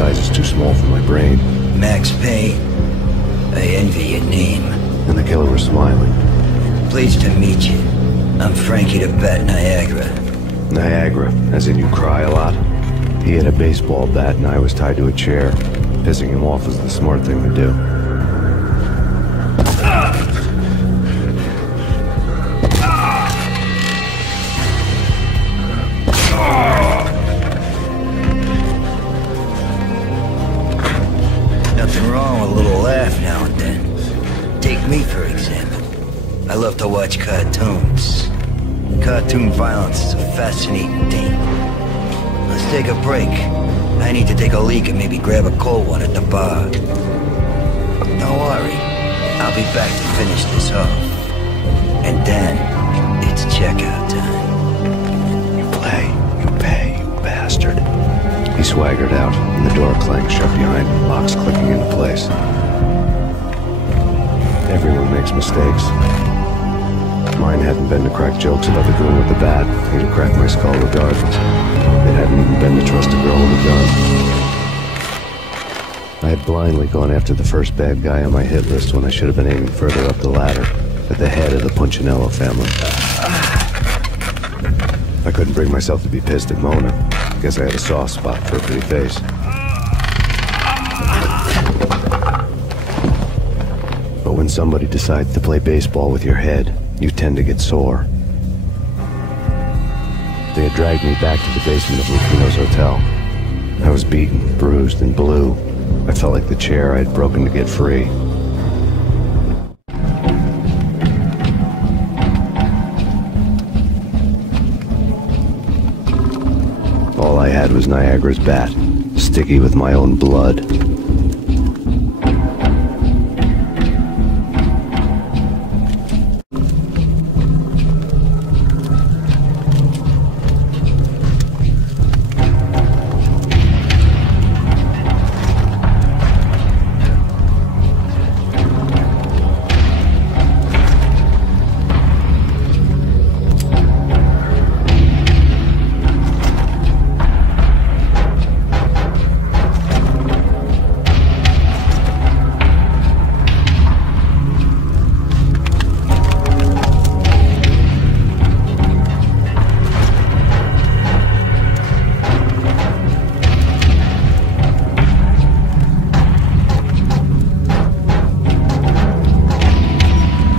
size is too small for my brain. Max Payne. I envy your name. And the killer was smiling. Pleased to meet you. I'm Frankie the Bat Niagara. Niagara, as in you cry a lot? He had a baseball bat and I was tied to a chair. Pissing him off was the smart thing to do. Nothing wrong with a little laugh now and then. Take me, for example. I love to watch cartoons. Cartoon violence is a fascinating thing. Let's take a break. I need to take a leak and maybe grab a cold one at the bar. Don't worry. I'll be back to finish this off. And then, it's checkout time. You play, you pay, you bastard. He swaggered out, and the door clanged shut behind him, locks clicking into place. Everyone makes mistakes. Mine hadn't been to crack jokes about the goon with the bat. He'd have cracked my skull regardless. It hadn't even been to trust a girl with a gun. I had blindly gone after the first bad guy on my hit list when I should have been aiming further up the ladder, at the head of the Punchinello family. I couldn't bring myself to be pissed at Mona. Guess I had a soft spot for a pretty face. But when somebody decides to play baseball with your head, you tend to get sore. They had dragged me back to the basement of Lucino's hotel. I was beaten, bruised, and blue. I felt like the chair I had broken to get free. All I had was Niagara's bat, sticky with my own blood.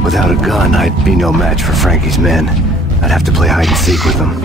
Without a gun, I'd be no match for Frankie's men. I'd have to play hide and seek with them.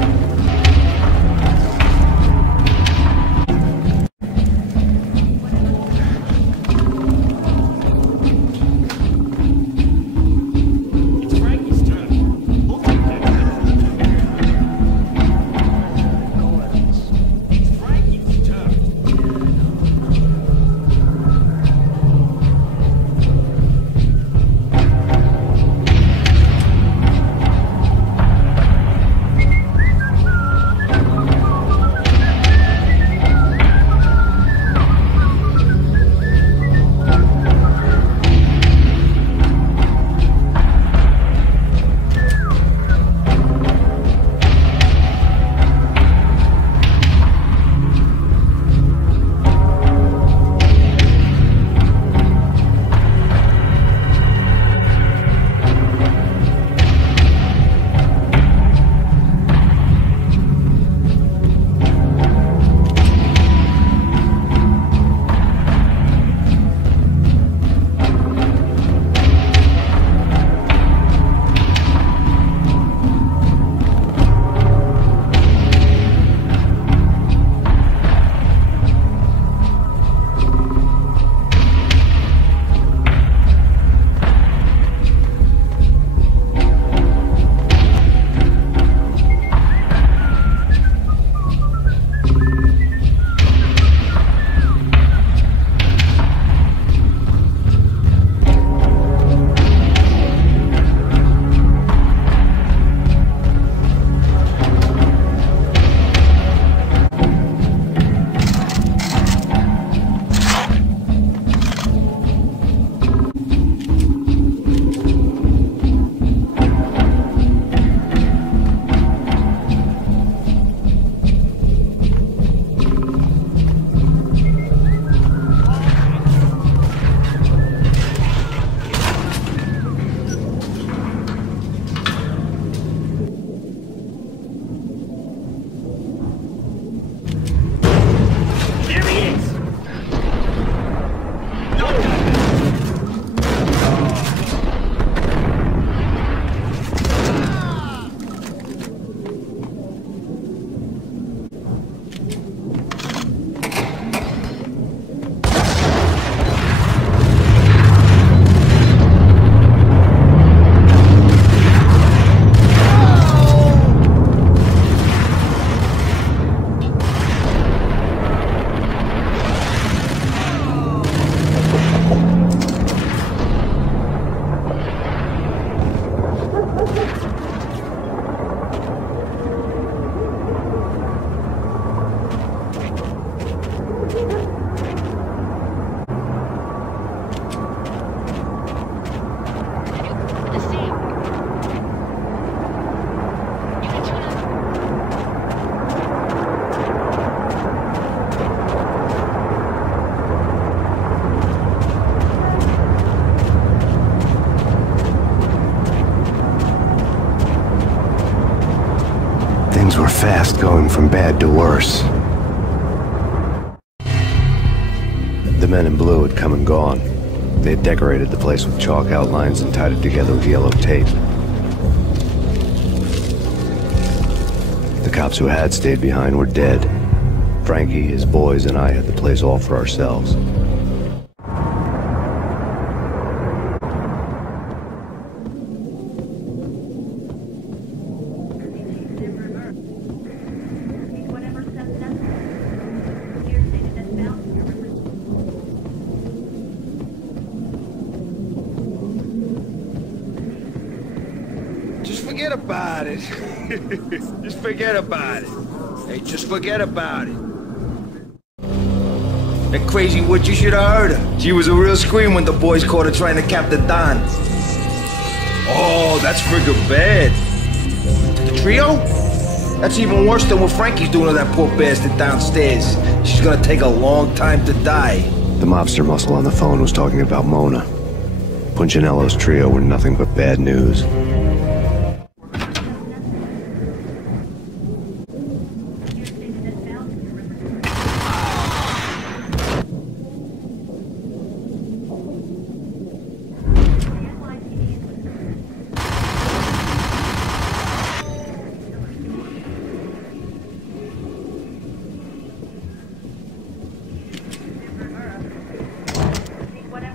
fast going from bad to worse. The men in blue had come and gone. They had decorated the place with chalk outlines and tied it together with yellow tape. The cops who had stayed behind were dead. Frankie, his boys, and I had the place all for ourselves. Forget about it. Just forget about it. Hey, just forget about it. That crazy witch, you should have heard her. She was a real scream when the boys caught her trying to cap the Don. Oh, that's friggin' bad. The trio? That's even worse than what Frankie's doing to that poor bastard downstairs. She's gonna take a long time to die. The mobster muscle on the phone was talking about Mona. Punchinello's trio were nothing but bad news.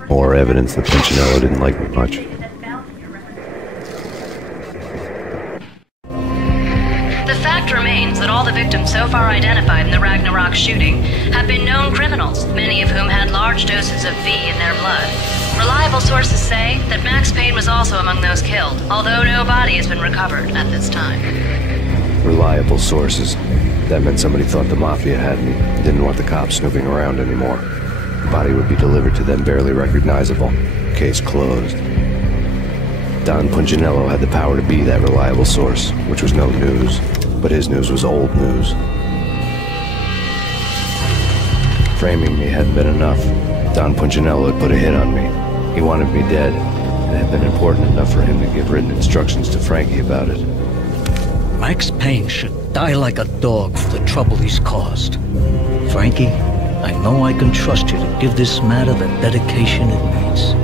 More evidence that Punchinello didn't like me much. The fact remains that all the victims so far identified in the Ragnarok shooting have been known criminals, many of whom had large doses of V in their blood. Reliable sources say that Max Payne was also among those killed, although no body has been recovered at this time. Reliable sources. That meant somebody thought the Mafia had me, didn't want the cops snooping around anymore. Body would be delivered to them barely recognizable. Case closed. Don Punchinello had the power to be that reliable source, which was no news, but his news was old news. Framing me hadn't been enough. Don Punchinello had put a hit on me. He wanted me dead. It had been important enough for him to give written instructions to Frankie about it. Max Payne should die like a dog for the trouble he's caused. Frankie, I know I can trust you to give this matter the dedication it needs.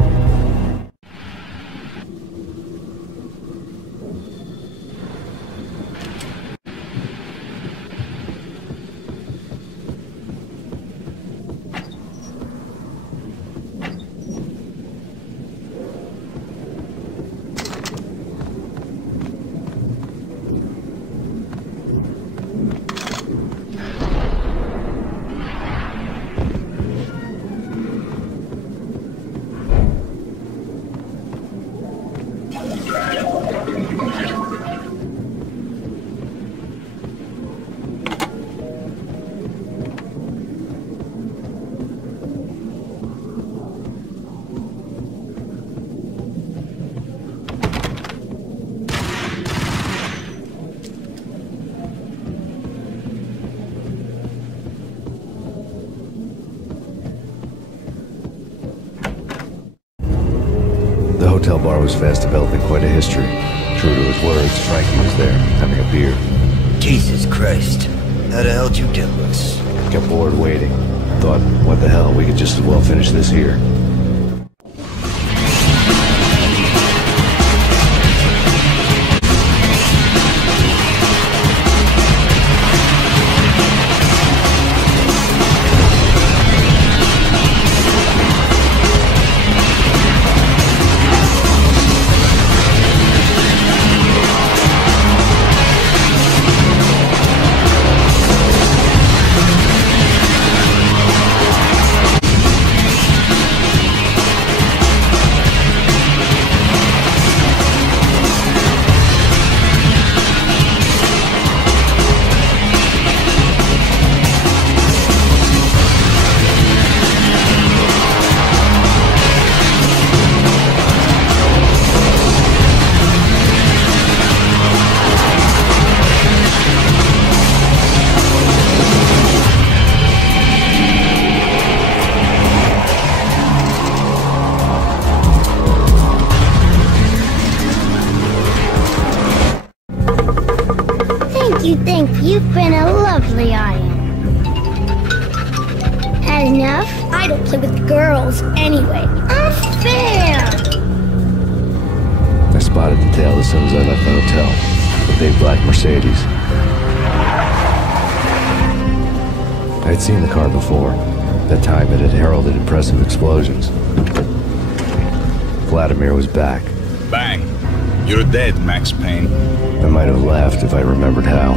The hotel bar was fast developing quite a history. True to his words, Frankie was there, having a beer. Jesus Christ. How the hell did you get loose? Got bored waiting. Thought, what the hell, we could just as well finish this here. You think you've been a lovely audience. Had enough? I don't play with girls anyway. Unfair! I spotted the tail as soon as I left the hotel. The big black Mercedes. I'd seen the car before. That time it had heralded impressive explosions. Vladimir was back. Bang! You're dead, Max Payne. I might have laughed if I remembered how.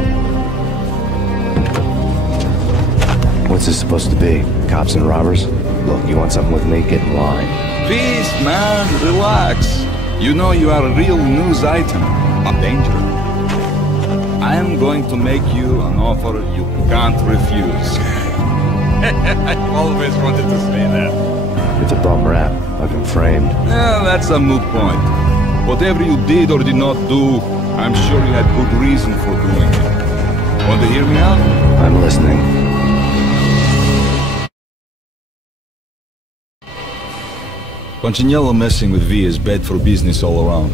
What's this supposed to be? Cops and robbers? Look, you want something with me? Get in line. Peace, man. Relax. You know you are a real news item, not dangerous. I am going to make you an offer you can't refuse. I always wanted to say that. It's a bum rap. I've been framed. Yeah, that's a moot point. Whatever you did or did not do, I'm sure you had good reason for doing it. Want to hear me out? I'm listening. Punchinello messing with V is bad for business all around.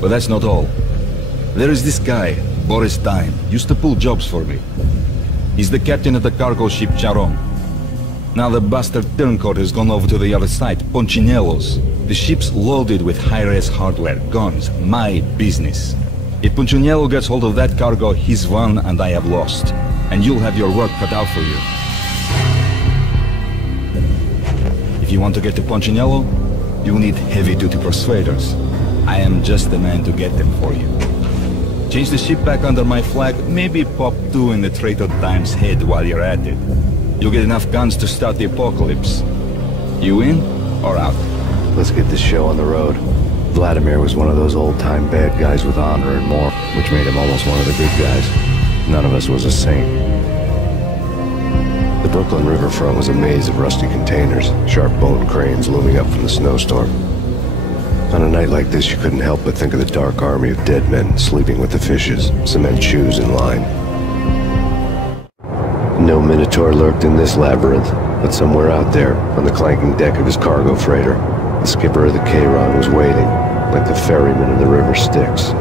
But that's not all. There is this guy, Boris Payne, used to pull jobs for me. He's the captain of the cargo ship Charon. Now the bastard turncoat has gone over to the other side, Punchinello's. The ship's loaded with high-res hardware, guns, my business. If Punchinello gets hold of that cargo, he's won and I have lost. And you'll have your work cut out for you. If you want to get to Punchinello, you'll need heavy-duty persuaders. I am just the man to get them for you. Change the ship back under my flag, maybe pop 2 in the Traitor Time's head while you're at it. You'll get enough guns to start the apocalypse. You in or out? Let's get this show on the road. Vladimir was one of those old-time bad guys with honor and more, which made him almost one of the good guys. None of us was a saint. The Brooklyn riverfront was a maze of rusty containers, sharp bone cranes looming up from the snowstorm. On a night like this, you couldn't help but think of the dark army of dead men sleeping with the fishes, cement shoes in line. No Minotaur lurked in this labyrinth, but somewhere out there, on the clanking deck of his cargo freighter, the skipper of the Chiron was waiting, like the ferryman in the river Styx.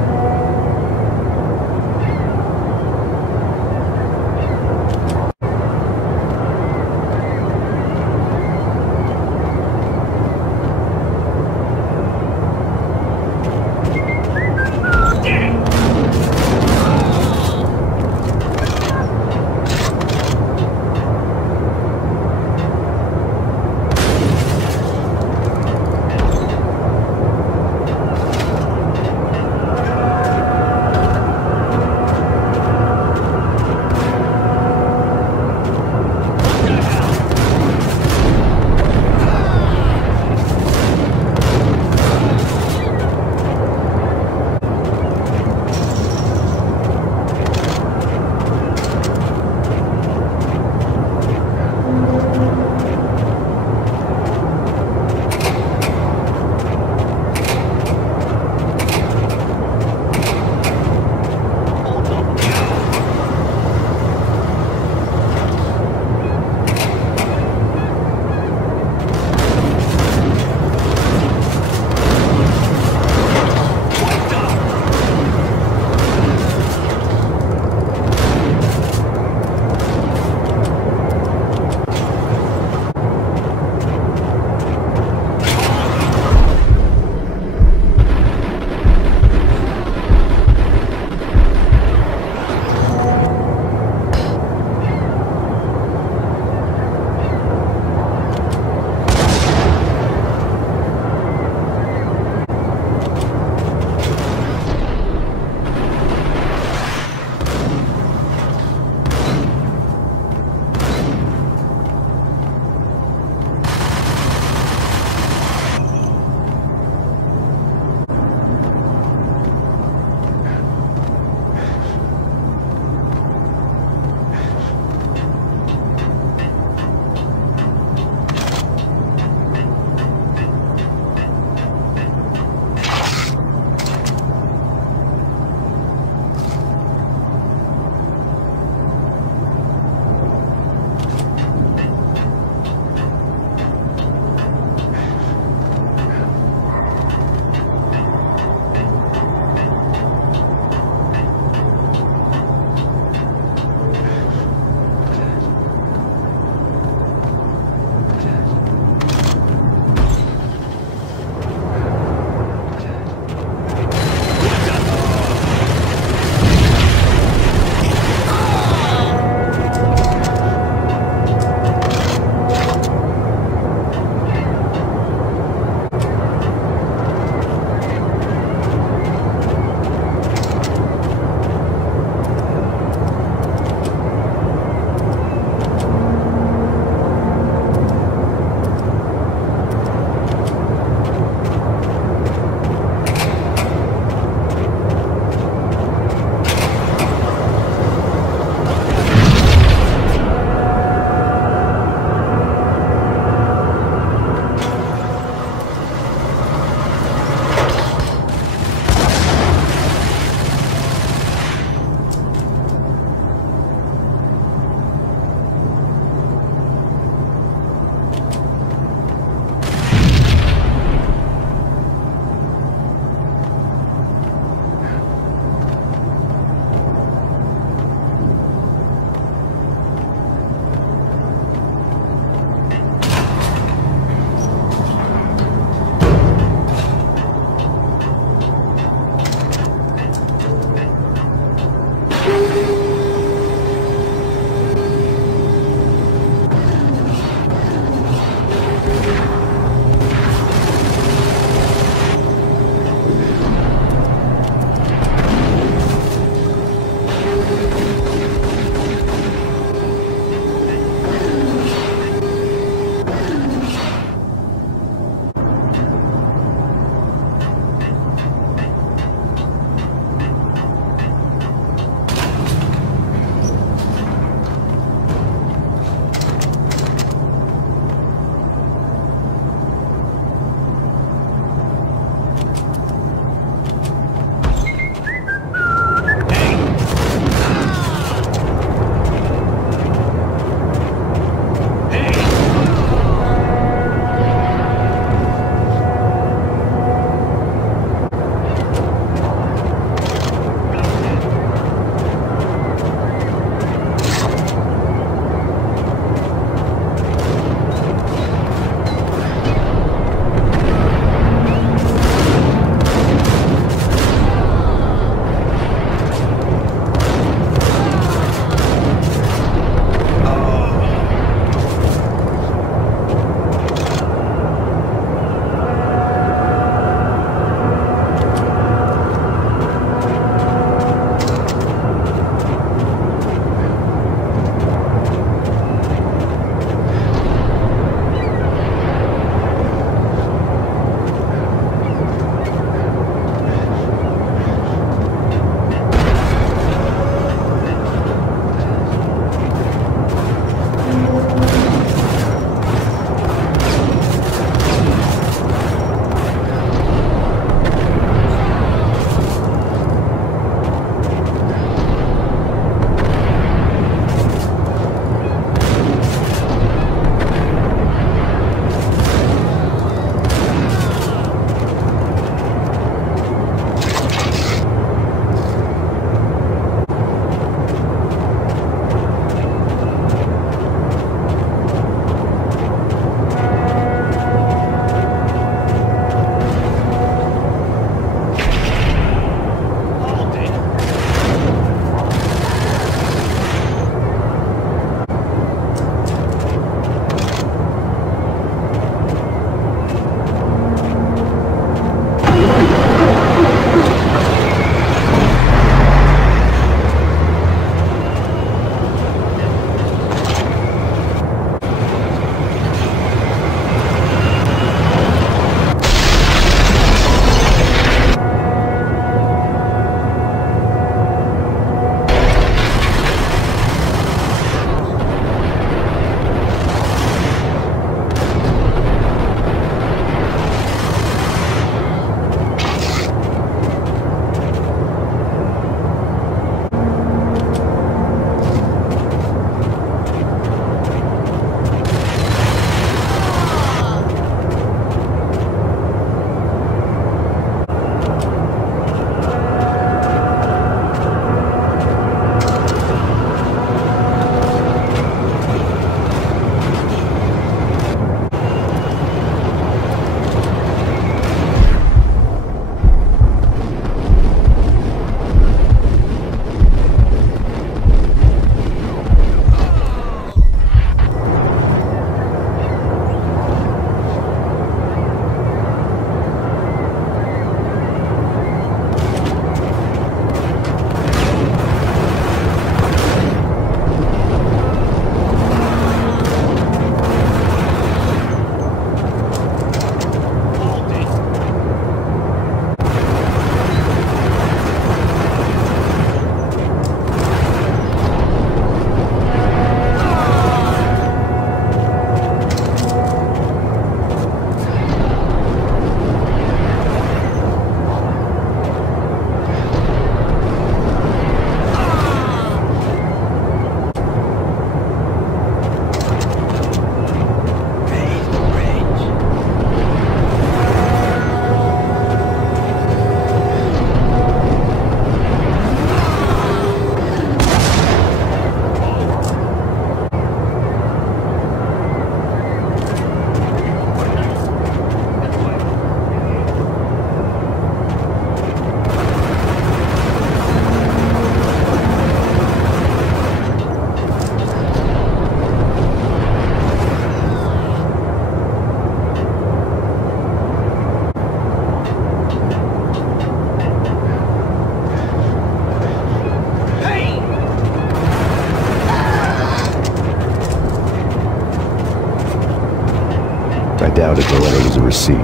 receipt.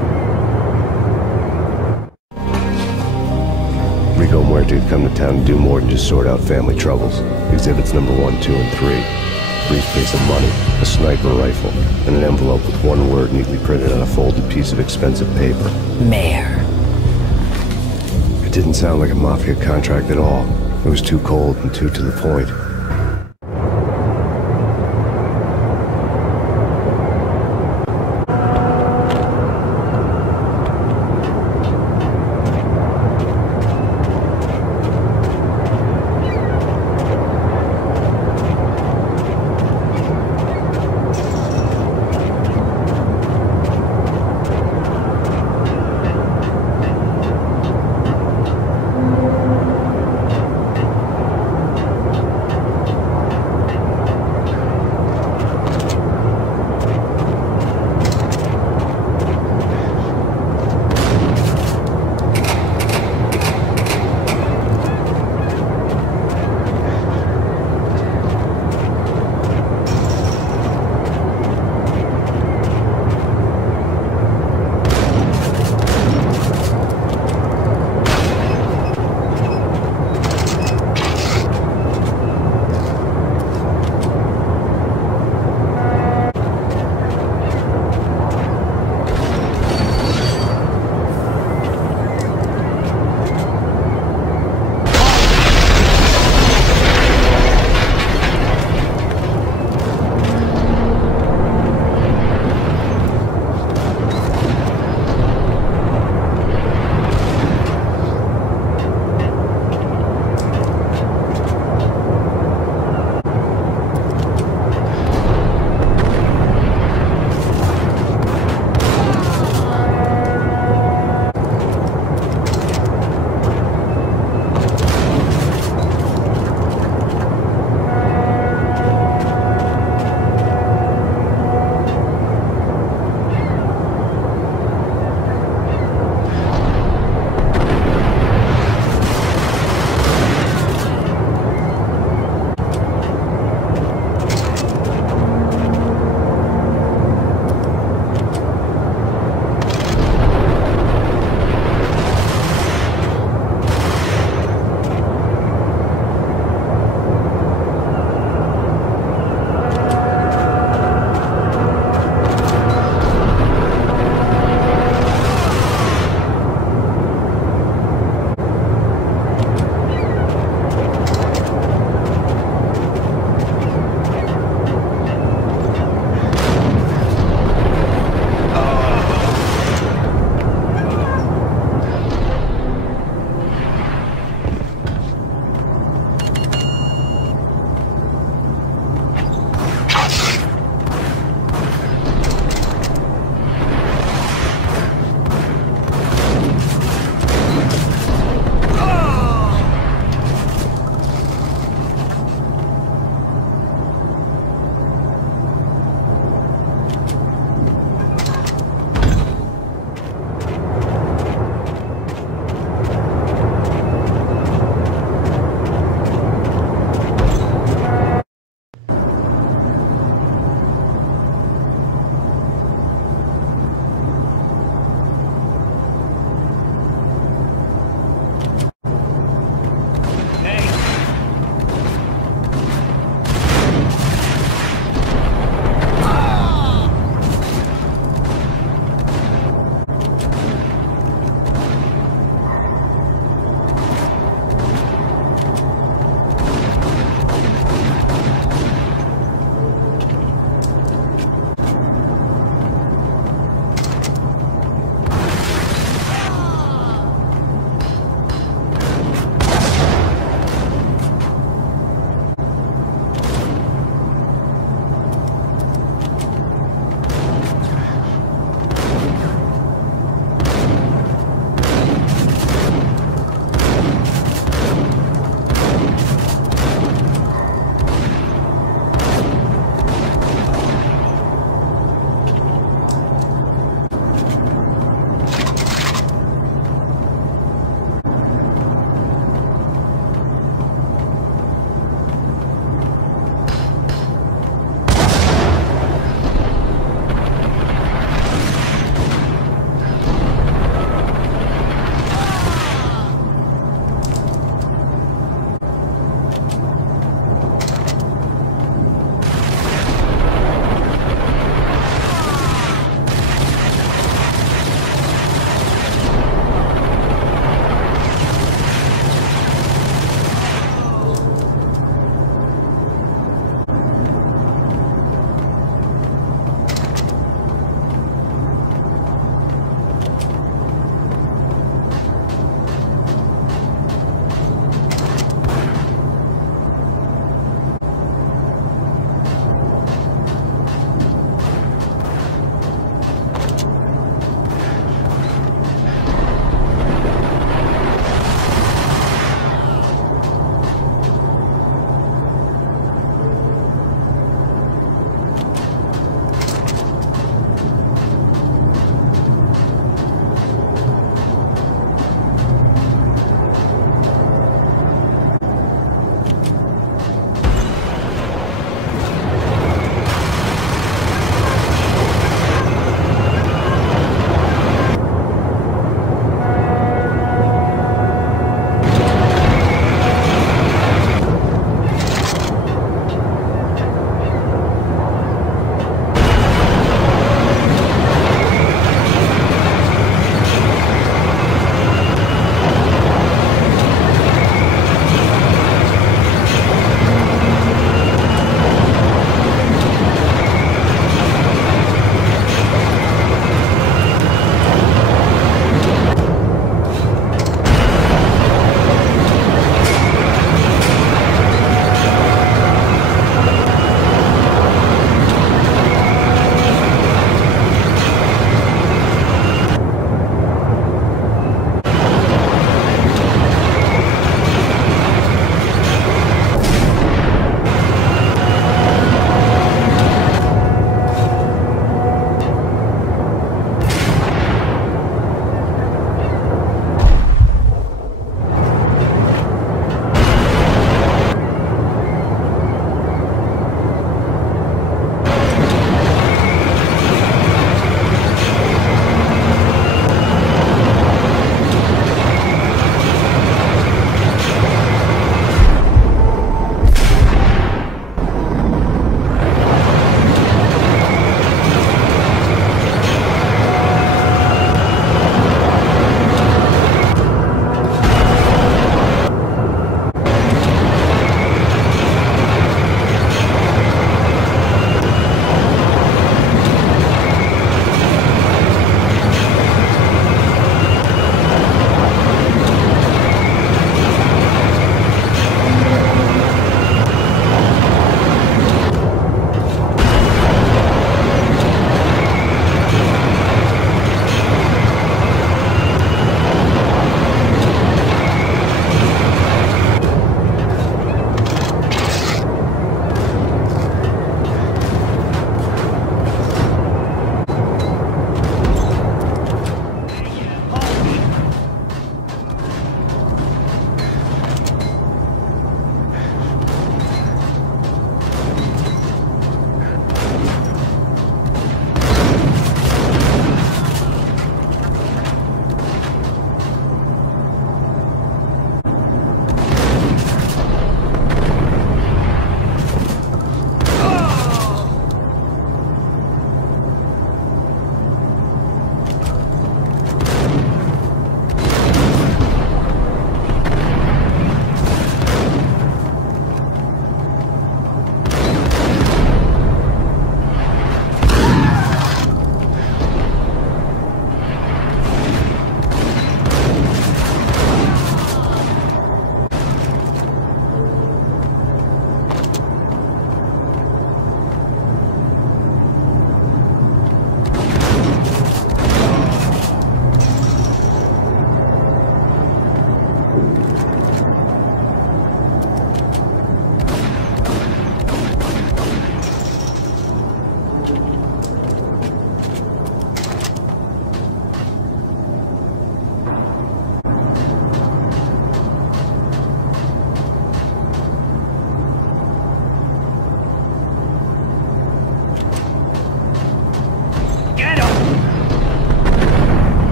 Rico Muerto had come to town to do more than just sort out family troubles. Exhibits number 1, 2, and 3. Briefcase of money, a sniper rifle, and an envelope with one word neatly printed on a folded piece of expensive paper. Mayor. It didn't sound like a mafia contract at all. It was too cold and too to the point.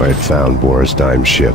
I had found Boris Dime's ship.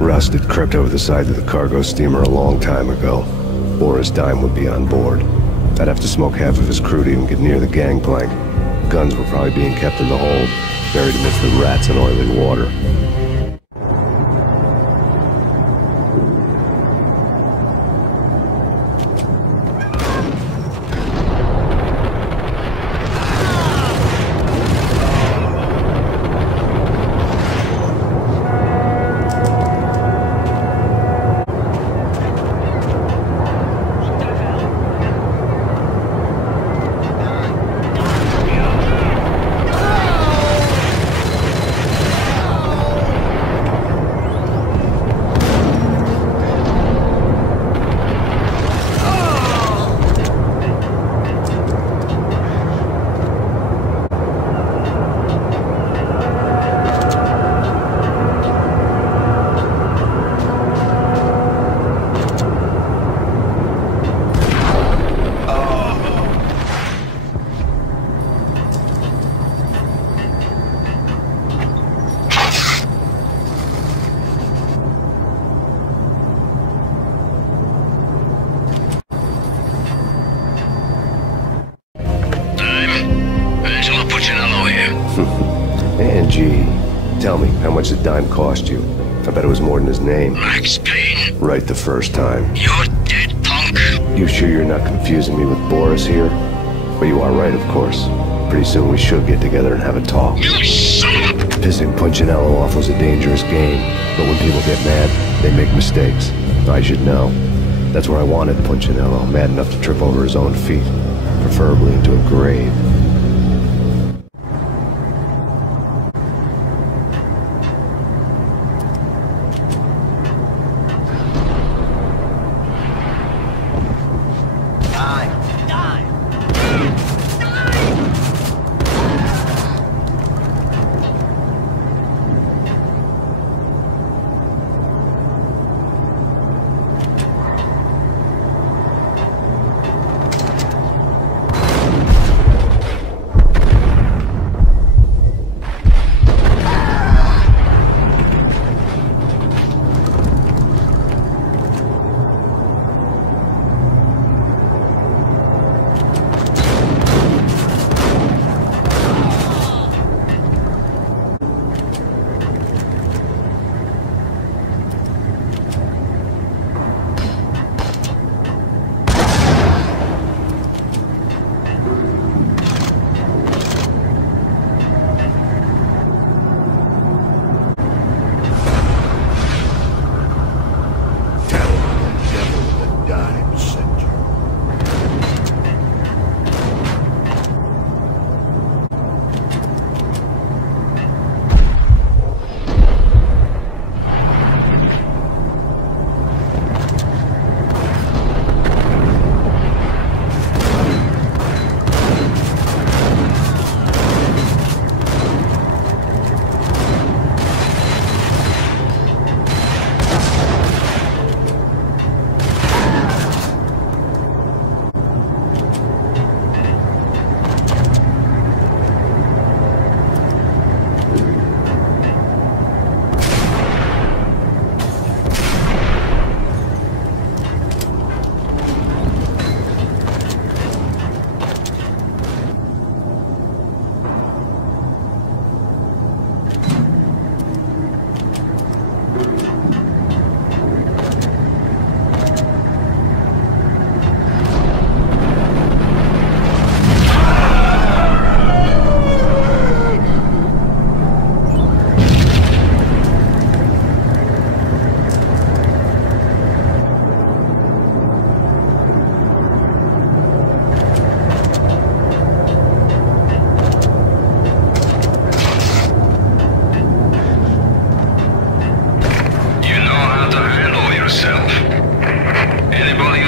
Rust had crept over the side of the cargo steamer a long time ago. Boris Dime would be on board. I'd have to smoke half of his crew to even get near the gangplank. Guns were probably being kept in the hold, buried amidst the rats and oily water. Angie, tell me, how much did Dime cost you? I bet it was more than his name. Max Payne. Right the first time. You're dead, punk. You sure you're not confusing me with Boris here? But you are right, of course. Pretty soon we should get together and have a talk. You son of a... Pissing Punchinello off was a dangerous game, but when people get mad, they make mistakes. I should know. That's where I wanted Punchinello, mad enough to trip over his own feet, preferably into a grave.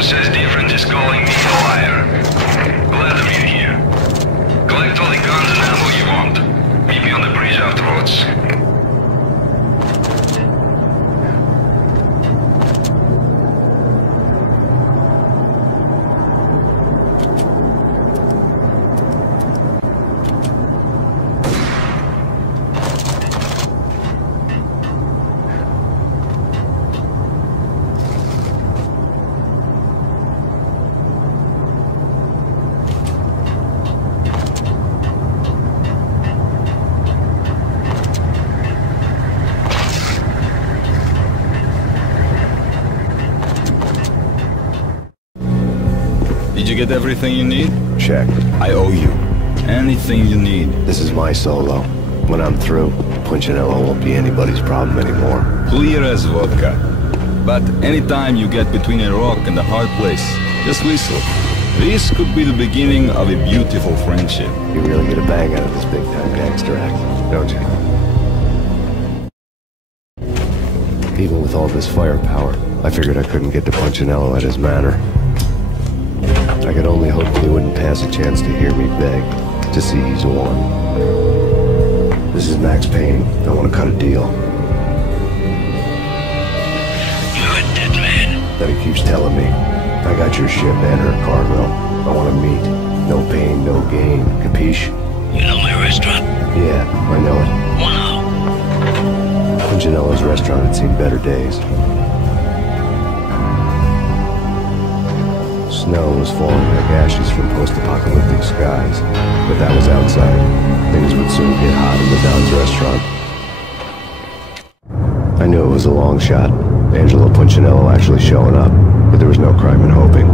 says different is calling me a liar. Let them in here. Collect all the guns and ammo you want. Meet me on the bridge afterwards. Did you get everything you need? Check. I owe you. Anything you need. This is my solo. When I'm through, Punchinello won't be anybody's problem anymore. Clear as vodka. But anytime you get between a rock and a hard place, just whistle. This could be the beginning of a beautiful friendship. You really get a bang out of this big-time gangster act, don't you? Even with all this firepower, I figured I couldn't get to Punchinello at his manor. I could only hope he wouldn't pass a chance to hear me beg, to see he's won. This is Max Payne. I want to cut a deal. You're a dead man. That he keeps telling me. I got your ship and her cargo. I want to meet. No pain, no gain. Capiche? You know my restaurant? Yeah, I know it. Wow. Punchinello's restaurant had seen better days. Snow was falling like ashes from post-apocalyptic skies, but that was outside. Things would soon get hot in the Don's restaurant. I knew it was a long shot, Angelo Punchinello actually showing up, but there was no crime in hoping.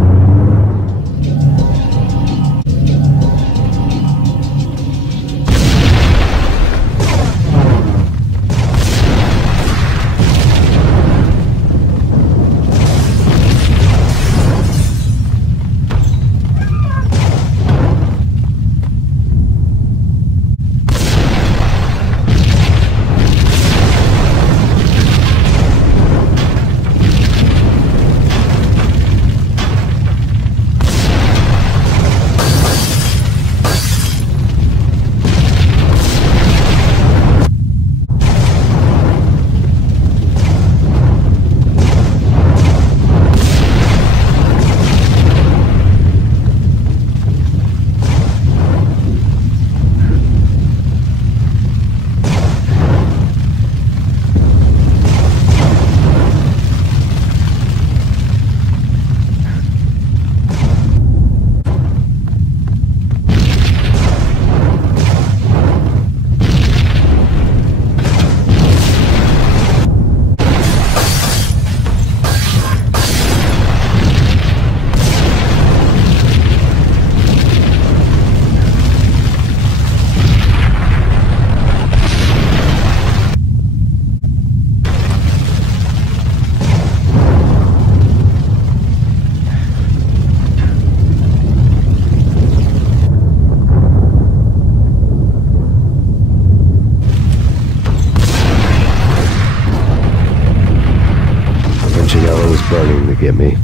Burning to get me.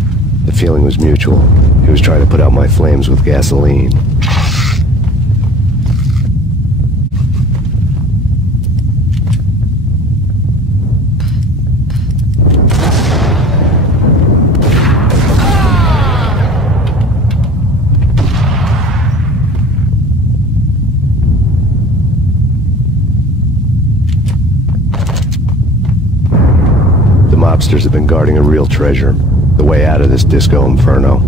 The feeling was mutual. He was trying to put out my flames with gasoline. Mobsters have been guarding a real treasure, the way out of this disco inferno.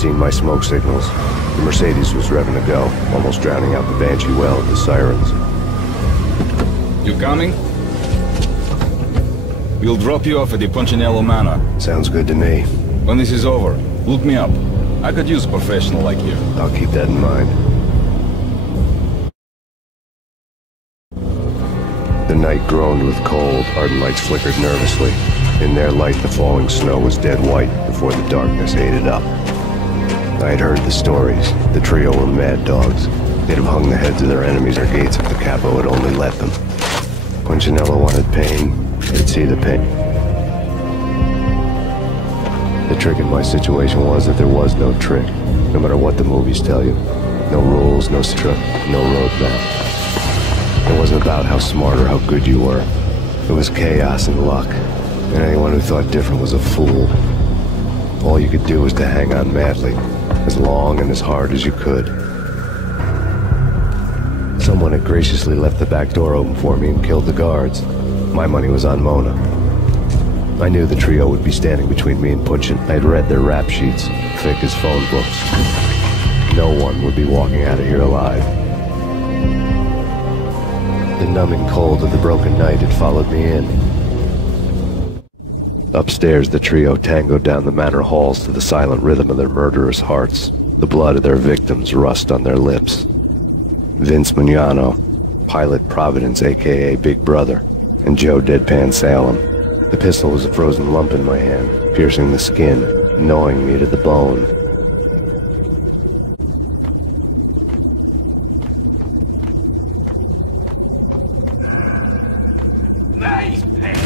seen my smoke signals. The Mercedes was revving to go, almost drowning out the Banshee well with the sirens. You coming? We'll drop you off at the Punchinello Manor. Sounds good to me. When this is over, look me up. I could use a professional like you. I'll keep that in mind. The night groaned with cold. Arden lights flickered nervously. In their light, the falling snow was dead white before the darkness ate it up. I had heard the stories. The trio were mad dogs. They'd have hung the heads of their enemies or gates if the capo had only let them. Punchinello wanted Payne. They'd see the pain. The trick in my situation was that there was no trick, no matter what the movies tell you. No rules, no structure, no roadmap. It wasn't about how smart or how good you were. It was chaos and luck, and anyone who thought different was a fool. All you could do was to hang on madly, as long and as hard as you could. Someone had graciously left the back door open for me and killed the guards. My money was on Mona. I knew the trio would be standing between me and Punchin. I had read their rap sheets, thick as phone books. No one would be walking out of here alive. The numbing cold of the broken night had followed me in. Upstairs, the trio tangoed down the manor halls to the silent rhythm of their murderous hearts. The blood of their victims rust on their lips. Vince Mugnano, Pilot Providence, a.k.a. Big Brother, and Joe Deadpan Salem. The pistol was a frozen lump in my hand, piercing the skin, gnawing me to the bone. Nice Payne!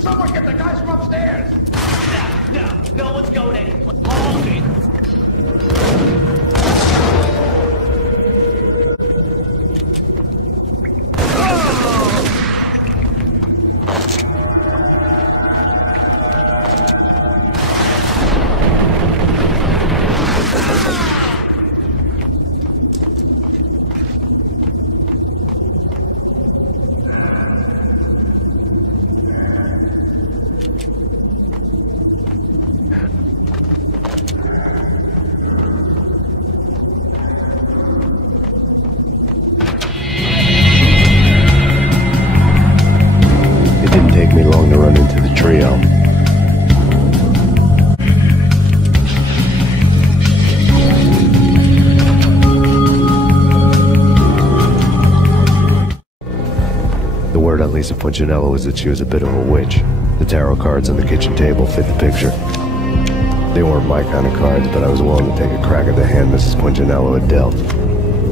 Someone get the guys from upstairs! No one's going anyplace. Hold it. It didn't take me long to run into the trio. The word on Lisa Punchinello was that she was a bit of a witch. The tarot cards on the kitchen table fit the picture. They weren't my kind of cards, but I was willing to take a crack at the hand Mrs. Punchinello had dealt.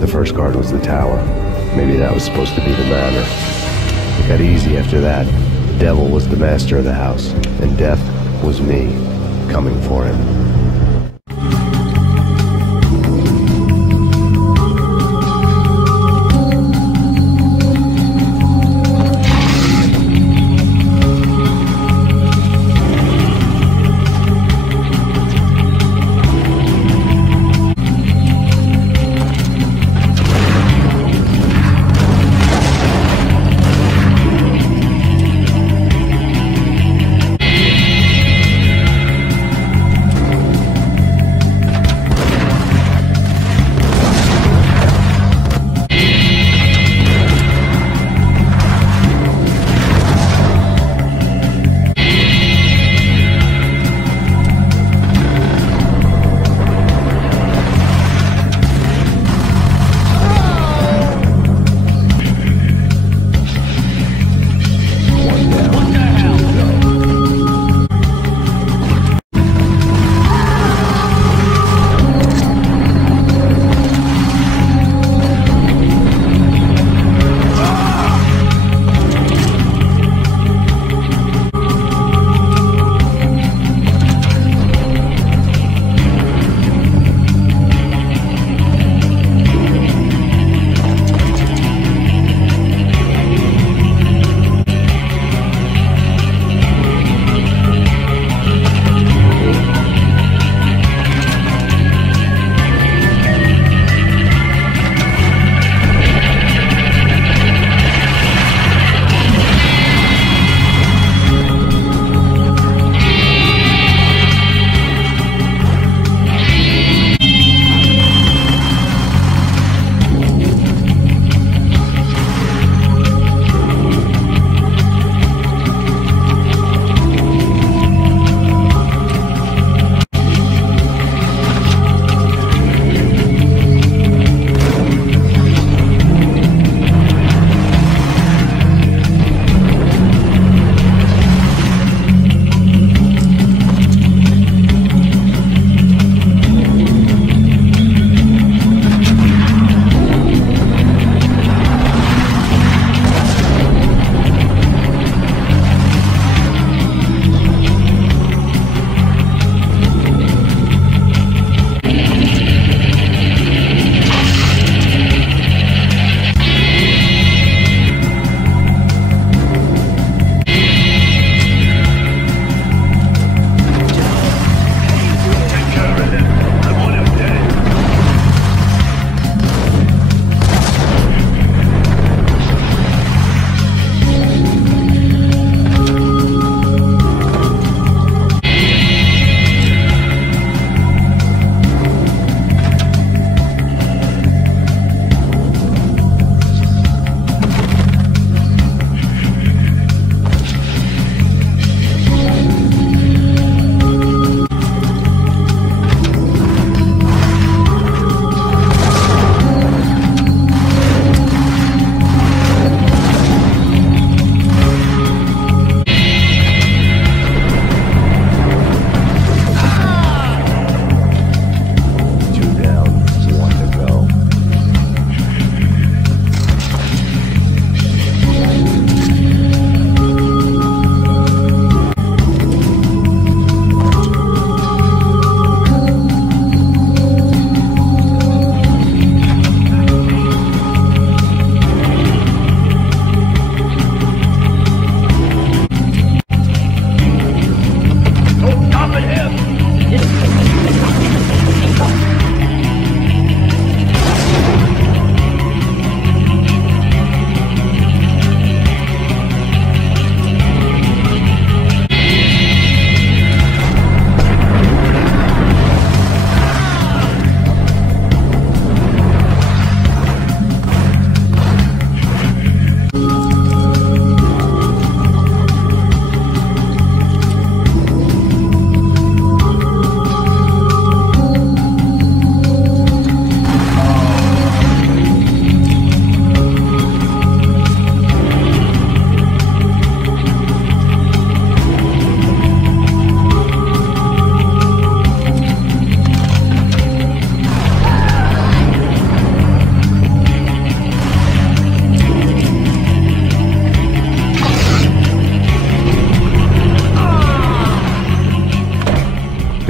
The first card was the tower. Maybe that was supposed to be the manor. It got easy after that. The devil was the master of the house, and death was me, coming for him.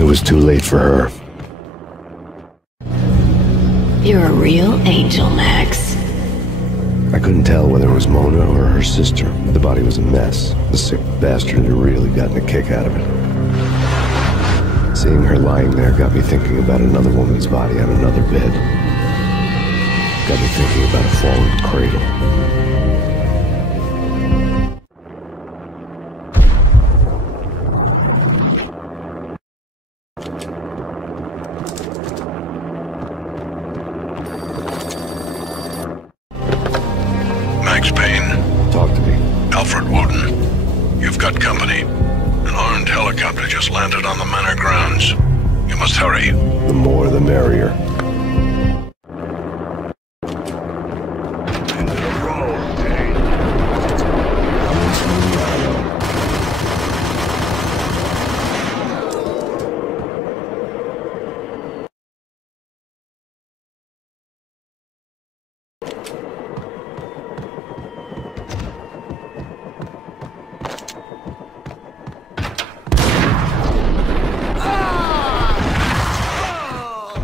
was too late for her. You're a real angel, Max. I couldn't tell whether it was Mona or her sister. The body was a mess. The sick bastard had really gotten a kick out of it. Seeing her lying there got me thinking about another woman's body on another bed. Got me thinking about a fallen cradle. Max Payne. Talk to me. Alfred Woden. You've got company. An armed helicopter just landed on the manor grounds. You must hurry. The more the merrier. Into the road, Payne.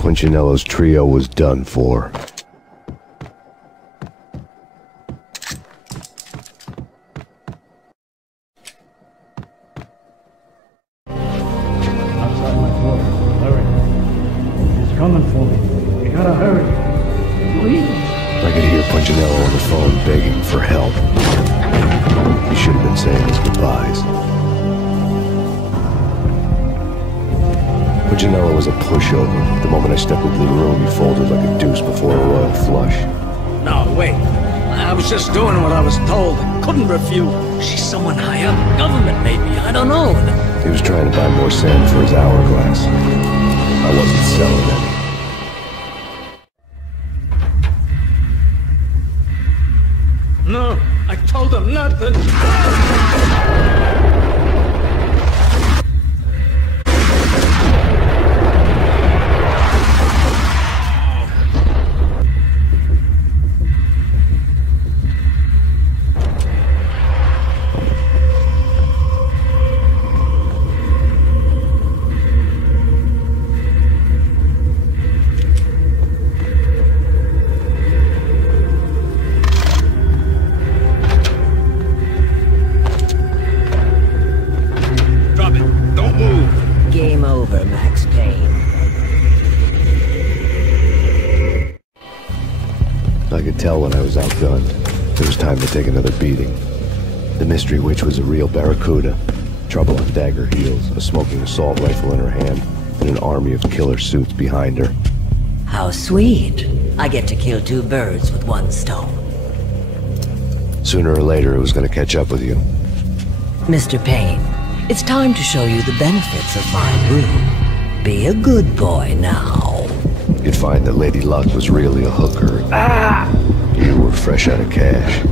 Punchinello's trio was done for. Outside my door. Hurry. He's coming for me. You gotta hurry. Please. I could hear Punchinello on the phone begging for help. He should have been saying his goodbyes. Punchinello was a pushover. The moment I stepped into the room, he folded like a deuce before a royal flush. No, wait. I was just doing what I was told. I couldn't refuse. She's someone high up. Government, maybe. I don't know. He was trying to buy more sand for his hourglass. I wasn't selling any. No, I told him nothing. Game over, Max Payne. I could tell when I was outgunned. It was time to take another beating. The mystery witch was a real barracuda. Trouble on dagger heels, a smoking assault rifle in her hand, and an army of killer suits behind her. How sweet. I get to kill two birds with one stone. Sooner or later, it was going to catch up with you. Mr. Payne, it's time to show you the benefits of my brew. Be a good boy now. You'd find that Lady Luck was really a hooker. You were fresh out of cash.